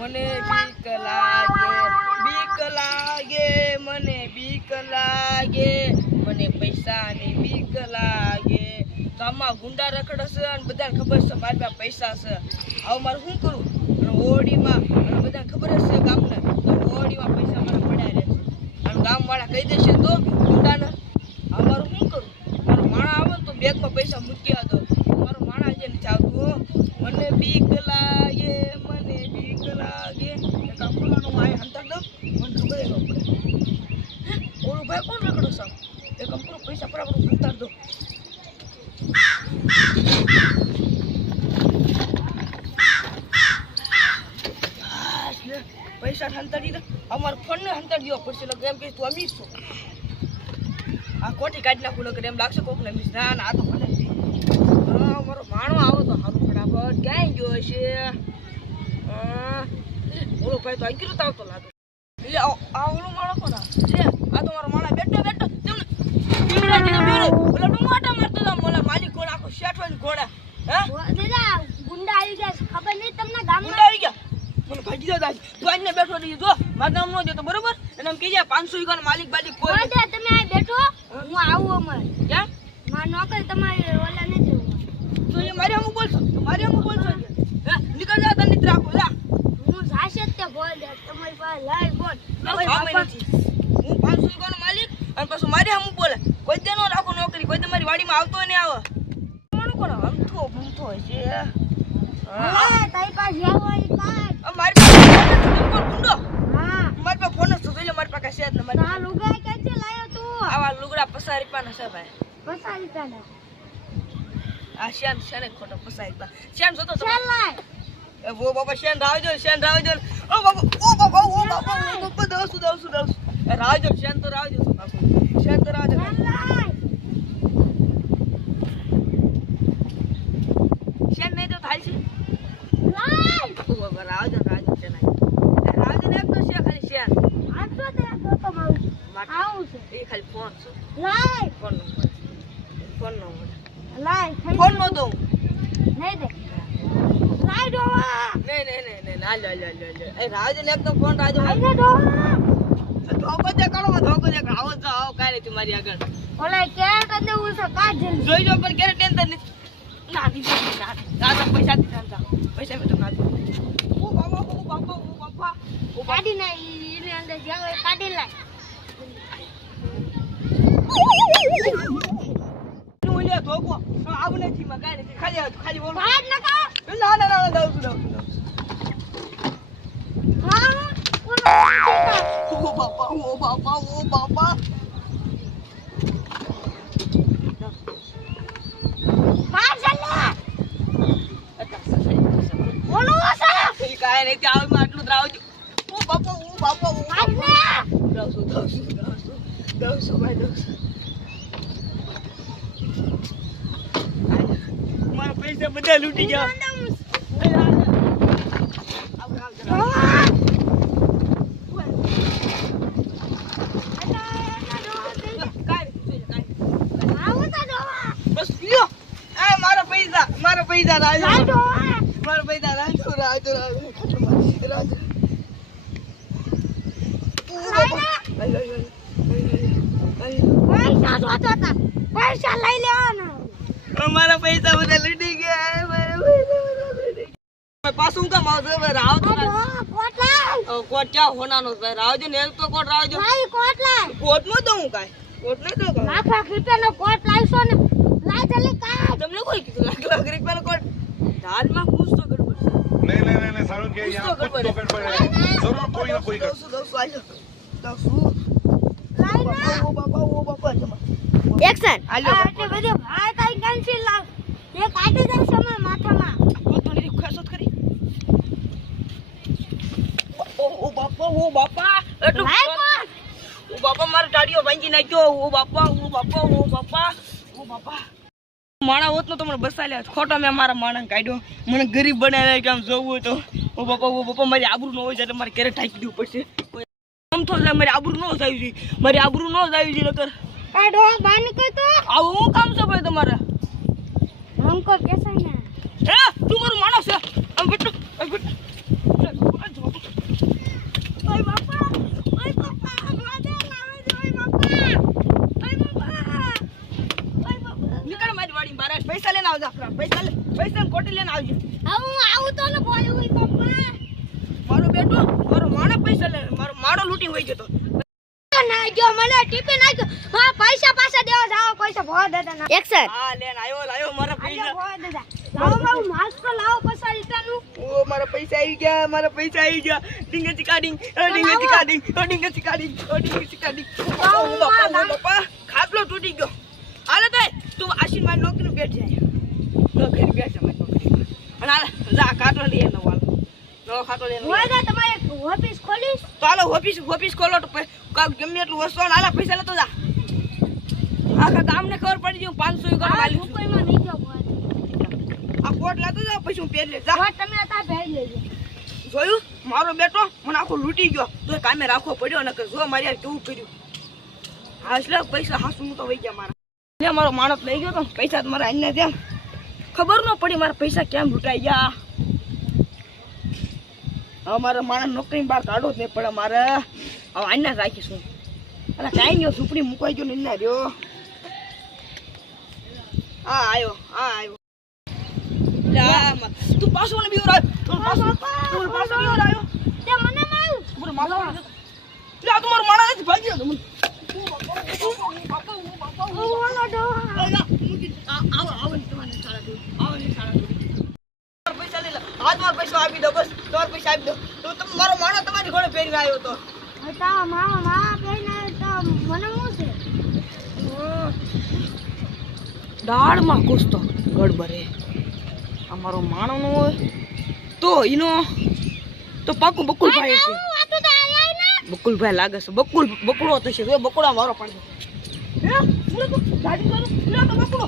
મને બીક લાગે, મને બીક લાગે, મને પૈસાની બીક લાગે. ગામમાં ગુંડા રખડશે અને બધાને ખબર છે મારી પાસે પૈસા છે. હવે મારે શું કરું? ઓડીમાં બધાને ખબર હશે ગામને, ઓડીમાં પૈસા મારા પડ્યા રહે છે અને ગામવાળા કહી દેશે તો ગુંડાને. હવે મારું શું કરું? મારો માણા આવે ને તો બેગમાં પૈસા મૂકી આવતો. મારો માણા છે ને ચાવતું. મને બીક લાગે, મને બીક લાગે. કામ કરવાનું માય અંતર દો, મને ખબર ન પડે. ઓલું ભાઈ કોણ રખડો સાવ? એ કામ કરો, પૈસા પડાવો, અંતર દો. પૈસા હંતાડી દે. અમારો ફોન ને હંતાડી દેવો પડશે. એટલે એમ કહીશ તું અમીર છો. આ કોઠી કાઢી નાખું લગર એમ લાગશે કોક ને અમીર. ના આ તો મને મારો માણો આવો તો સારું ફટાફટ. ક્યાંય ગયો હશે? ઓલો ભાઈ તો આગળ તો આવતો લાગે. એટલે આ ઓલો માણો કોણ છે? આ તો મારો માણા બેઠો ઓલા ટમાટા મારતો હતા. મને માલિક કોણ આખો શેઠવાનો ઘોડા. હે દાદા ગુંડા આવી ગયા ખબર નહીં તમને ગામમાં? ગુંડા આવી ગયા મને ભાગી દો. તું આને બેઠો રહી જો મારું નામ નો દેતો બરોબર. એને એમ કહીએ 500 વીઘાનો માલિક બાલિક કોઈ તમે આ બેઠો, હું આવું અમારે. ક્યાં મારા નોકર તમારી ઓલા નથી. તો એ મારી અમુક બોલશો, મારી અમુક બોલશો. હે નીકળ જા, તને નિત્ર રાખો જા. હું જાશે જ તે બોલ દે તમારી પાસે લાઈ બોલ. હું 500 વીઘાનો માલિક અને પાછું મારી અમુક બોલે. કોઈ દે નો રાખો નોકરી, કોઈ તમારી વાડીમાં આવતો નહીં આવે. કોણ કોણ અમથો છે? હા તારી પાસે આવો ઈ કાઢ. મારી પાસે ગુંડો. હા મારી પાસે ફોન જ તો જોઈ મારી પાસે છે જ ને. મારી આ લુગડા ક્યાંથી લાયો તું? આવા લુગડા 50 રૂપિયાના છે ભાઈ. 50 રૂપિયાના? આ શ્યામ છે ને ખોટો 50 રૂપિયા. શ્યામ જોતો તો ચાલ લાય. એ વો બાબા શ્યામ રાવજો, શ્યામ રાવજો. ઓ બાબા દઉં છું. એ રાવજો શ્યામ તો રાવજો. શ્યામ તો રાવજો. ચાલ લાય. શ્યામ નહીં તો થાય છે. લાય. ઓ બાબા રાવજો શ્યામ. રાવજો ને એક તો છે ખાલી શ્યામ. આટલો તે જોતો મારું. આવું છે. એ ખાલી ફોન છે. લાય. Phone number. લાય. ફોન નો દઉં. નહીં દે. લાય ડોવા. નહીં. લે. એ રાવજો ને એક તો ફોન રાવજો. આઈને ડોવા. ધોકો દે કાઢો. આવો તો આવો કાઈ નથી મારી આગળ. ઓલા કેટ અને ઉસે કાઢ જલ્દી. જોઈ જો પણ ક્યારે ટેન્શન નથી. ના તો પૈસા દીધા. પૈસા મેં તો ના દીધા. ઓ બાપા. કાઢી ના ઈને અંદર જાવ એ કાઢી લાય. નું લે ધોકો. આવું નથી માં કાઈ નથી. ખાલી બોલ. કાઢ નકા. ના દઉં છું. હા ઓ બાપા. કાઢ જલ્દી. બોલો સા. એ કાઈ નહીં ત્યાં આટલું રાવજો. ઓ બાપા. કાઢ ને. દઉં છું ભાઈ. મારા પૈસા બધા લૂટી ગયા. મારા પૈસા રાજો. મારા પૈસા રાજો. પૈસા લઈ લેવાના. મારા પૈસા બધા લૂટી ગયા. પાછું કામ આવશે રાવજો. કોટ ક્યાં હોનાનો રાવજો ને તો કોટ રાવજો. કોટ નો દઉં કાઈ. કોટ નહીં દઉં. લાખ રૂપિયાનો કોટ લાવશો ને. લાય જલ્દી કાઢ. તમને કોઈ કીધું લાખ રૂપિયાનો કોટ? દાલમાં ખુશ તો ગડબડ. नहीं सारुण के यहाँ कुछ तो गड़बड़ है जरूर कोई ना कोई कर એક્શન આટલે બધે ભાઈ કાઈ કેન્સલ લાવ એ કાઢી દે સમય માથામાં તો ની ખસત કરી. ઓ બાપા એટલું લાય કોણ ઓ બાપા મારો ટાડીઓ ભાંગી નાખ્યો. ઓ બાપા માણા હોત ને તો મને બસાલ્યા. ખોટો મેં મારા માણા કાઢ્યો. મને ગરીબ બનાવ્યા કે આમ જોવું તો. ઓ બાપા મારી આબરૂ ન હોય એટલે મારે ક્યારે ટાંકી દેવું પડશે. આમ તો મારી આબરૂ ન જાવી જોઈએ. નકર કાઢો બાની કો તો આવું હું કામ છે ભાઈ તમારે? हमको कैसा ना હે તું મારું માણસ છે. આમ બેટો શૂટિંગ હોય ગયો તો ના ગયો મને ટીપી નાખ્યો હા પૈસા પાછા દેવા જાવ પૈસા ભવા દેતા ના એક્શન હા લેન આયો મારા પૈસા ભવા દેતા લાવો મારું માસ્ક તો લાવો પૈસા રીતાનું ઓ મારા પૈસા આવી ગયા ડીંગેથી કાઢી બાપા ખાટલો તૂટી ગયો હાલે તે તું આશીન મારી નોકરી બેઠ જાય નોકરી બેઠ જા મારી નોકરી અને હાલે જા ખાટલો લઈ આનો વાલ નો ખાટલો લઈ હોય તો તમારે ઓફિસ ખોલીશ તો હાલો ઓફિસ ખોલો તો ગમે એટલું વસ્તુ હાલે પૈસા લેતો જા આખા ગામને ખબર પડી ગયું 500 ગણ વાલી રૂપિયામાં નહીં ગયો ભવા આ કોટ લેતો જા પછી હું પહેરી લે જા ભવા તમે હતા પહેરી લેજો જોયું મારો બેટો મને આખો લૂટી ગયો તો કામે રાખવો પડ્યો નકર જો મારી યાર કેવું કર્યું હાસલે પૈસા હાસું તો વઈ ગયા મારા લે મારો માણસ લઈ ગયો તો પૈસા તમારા આઈને ત્યાં ખબર ન પડી મારા પૈસા કેમ લૂંટાઈ ગયા હવે મારા માણસ નોકરી બહાર કાઢો જ નહીં પડે મારે હવે આઈને રાખીશું અરે કાંઈ નહીં ઝૂંપડી મુકાઈ ગયો ને ના રહ્યો હા આવ્યો તું પાછો મને બીવર આવ્યો પાછો બીવર આવ્યો તે મને માર્યું બોલ મારો લે આ તમારો માણસ નથી ભાગ્યો તો મને ઓલો ડો પૈસા લઈ લે હાથમાં પૈસા આપી દો બસ તમારા પૈસા આપી દો તો તમે મારો માણસ તમારી ઘોડે ફેરવી આવ્યો તો હતા મામા કહીને તો મને શું છે દાળમાં કૂસતો ગડબરે અમારો માણસ નો હોય તો એનો તો પાકું બકુલભાઈ છે બકુલભાઈ લાગે છે બકુડો થશે બકુડા મારો પડશે હે ગાડી ચાલુ લે તો બકુડો